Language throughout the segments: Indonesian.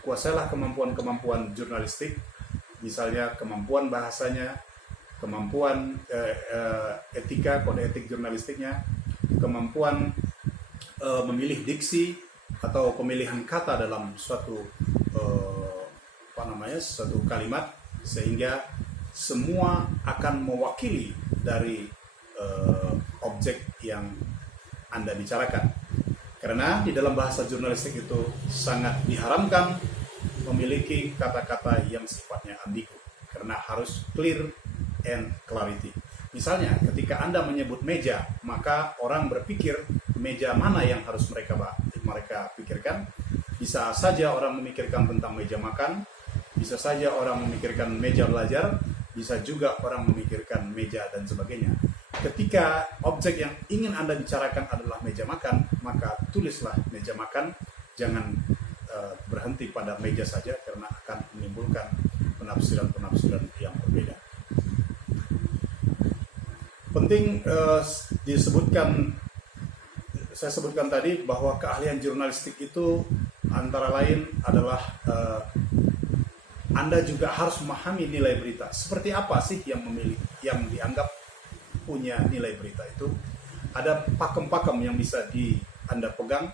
kuasailah kemampuan-kemampuan jurnalistik, misalnya kemampuan bahasanya, kemampuan etika, kode etik jurnalistiknya, kemampuan memilih diksi atau pemilihan kata dalam suatu suatu kalimat, sehingga semua akan mewakili dari objek yang Anda bicarakan. Karena di dalam bahasa jurnalistik itu sangat diharamkan memiliki kata-kata yang sifatnya ambigu, karena harus clear and clarity. Misalnya ketika Anda menyebut meja, maka orang berpikir meja mana yang harus mereka pikirkan. Bisa saja orang memikirkan tentang meja makan, bisa saja orang memikirkan meja belajar, bisa juga orang memikirkan meja dan sebagainya. Ketika objek yang ingin Anda bicarakan adalah meja makan, maka tulislah meja makan, jangan berhenti pada meja saja, karena akan menimbulkan penafsiran-penafsiran yang berbeda. Penting saya sebutkan tadi bahwa keahlian jurnalistik itu antara lain adalah Anda juga harus memahami nilai berita. Seperti apa sih yang dianggap punya nilai berita itu? Ada pakem-pakem yang bisa Anda pegang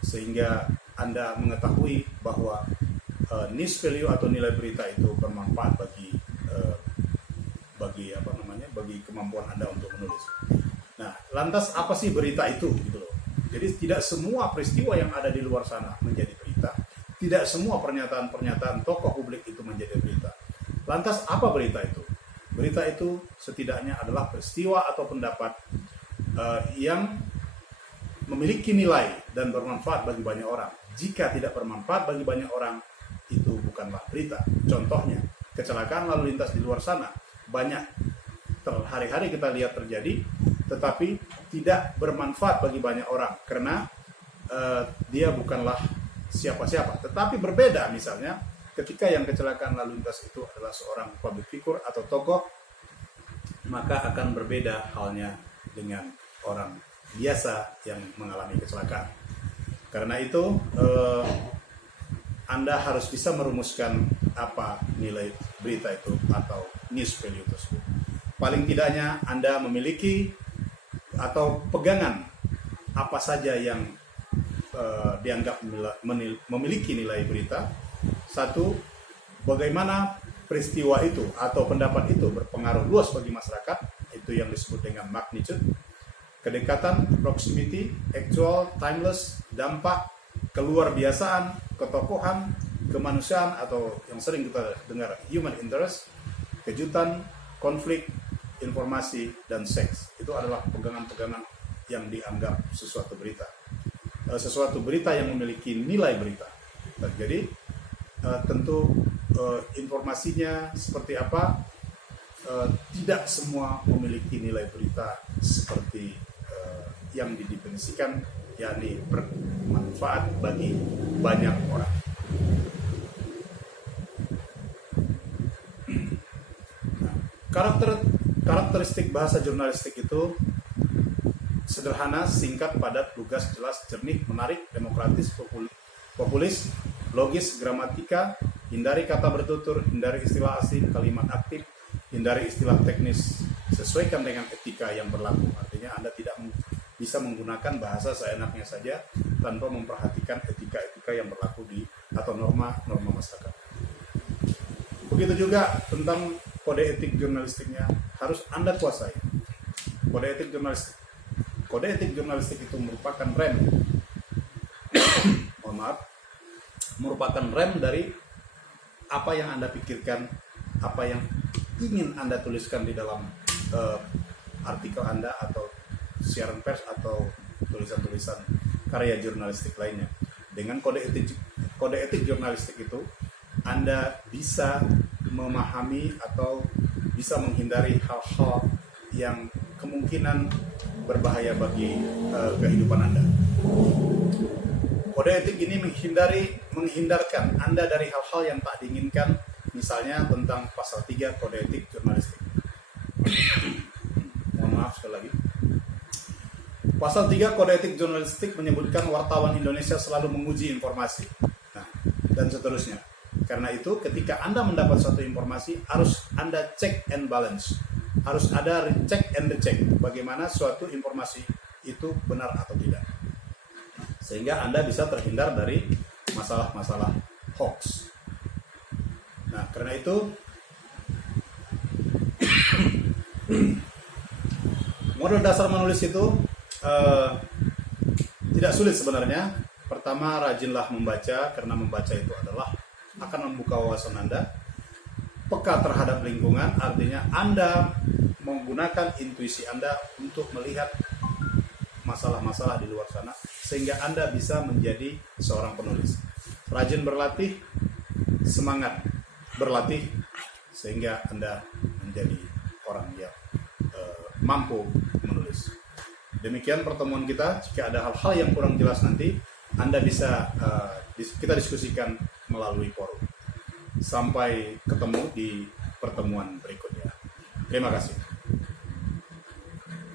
sehingga Anda mengetahui bahwa news value atau nilai berita itu bermanfaat bagi kemampuan Anda untuk menulis. Nah, lantas apa sih berita itu gitu loh. Jadi tidak semua peristiwa yang ada di luar sana menjadi berita, tidak semua pernyataan-pernyataan tokoh publik itu menjadi berita. Lantas apa berita itu? Berita itu setidaknya adalah peristiwa atau pendapat yang memiliki nilai dan bermanfaat bagi banyak orang. Jika tidak bermanfaat bagi banyak orang, itu bukanlah berita. Contohnya, kecelakaan lalu lintas di luar sana banyak hari-hari kita lihat terjadi, tetapi tidak bermanfaat bagi banyak orang karena dia bukanlah siapa-siapa. Tetapi berbeda misalnya ketika yang kecelakaan lalu lintas itu adalah seorang public figure atau tokoh, maka akan berbeda halnya dengan orang biasa yang mengalami kecelakaan. Karena itu Anda harus bisa merumuskan apa nilai berita itu atau news value tersebut. Paling tidaknya Anda memiliki atau pegangan apa saja yang dianggap memiliki nilai berita. Satu, bagaimana peristiwa itu atau pendapat itu berpengaruh luas bagi masyarakat, itu yang disebut dengan magnitude. Kedekatan, proximity, actual, timeless, dampak, keluar biasaan, ketokohan, kemanusiaan atau yang sering kita dengar human interest, kejutan, konflik, informasi, dan seks. Itu adalah pegangan-pegangan yang dianggap sesuatu berita. Sesuatu berita yang memiliki nilai berita. Jadi tentu informasinya seperti apa, tidak semua memiliki nilai berita seperti yang didefinisikan, yakni bermanfaat bagi banyak orang. Karakteristik bahasa jurnalistik itu sederhana, singkat, padat, lugas, jelas, jernih, menarik, demokratis, populis, logis, gramatika, hindari kata bertutur, hindari istilah asing, kalimat aktif, hindari istilah teknis, sesuaikan dengan etika yang berlaku. Artinya Anda tidak bisa menggunakan bahasa seenaknya saja tanpa memperhatikan etika-etika yang berlaku atau norma-norma masyarakat. Begitu juga tentang kode etik jurnalistiknya harus Anda kuasai. Kode etik jurnalistik itu merupakan rem. Merupakan rem dari apa yang Anda pikirkan, apa yang ingin Anda tuliskan di dalam artikel Anda atau siaran pers atau tulisan-tulisan karya jurnalistik lainnya. Dengan kode etik jurnalistik itu Anda bisa memahami atau bisa menghindari hal-hal yang kemungkinan berbahaya bagi kehidupan Anda. Kode etik ini menghindarkan Anda dari hal-hal yang tak diinginkan, misalnya tentang pasal 3 kode etik jurnalistik. Mohon maaf sekali lagi. Pasal 3 kode etik jurnalistik menyebutkan wartawan Indonesia selalu menguji informasi. Nah, dan seterusnya. Karena itu ketika Anda mendapat suatu informasi, harus Anda check and balance. Harus ada check and recheck bagaimana suatu informasi itu benar atau tidak. Sehingga Anda bisa terhindar dari masalah-masalah hoax. Nah, karena itu modal dasar menulis itu tidak sulit sebenarnya. Pertama, rajinlah membaca, karena membaca itu adalah akan membuka wawasan Anda. Peka terhadap lingkungan, artinya Anda menggunakan intuisi Anda untuk melihat masalah-masalah di luar sana, sehingga Anda bisa menjadi seorang penulis. Rajin berlatih, semangat berlatih, sehingga Anda menjadi orang yang mampu menulis. Demikian pertemuan kita. Jika ada hal-hal yang kurang jelas nanti, Anda bisa kita diskusikan melalui forum. Sampai ketemu di pertemuan berikutnya. Terima kasih.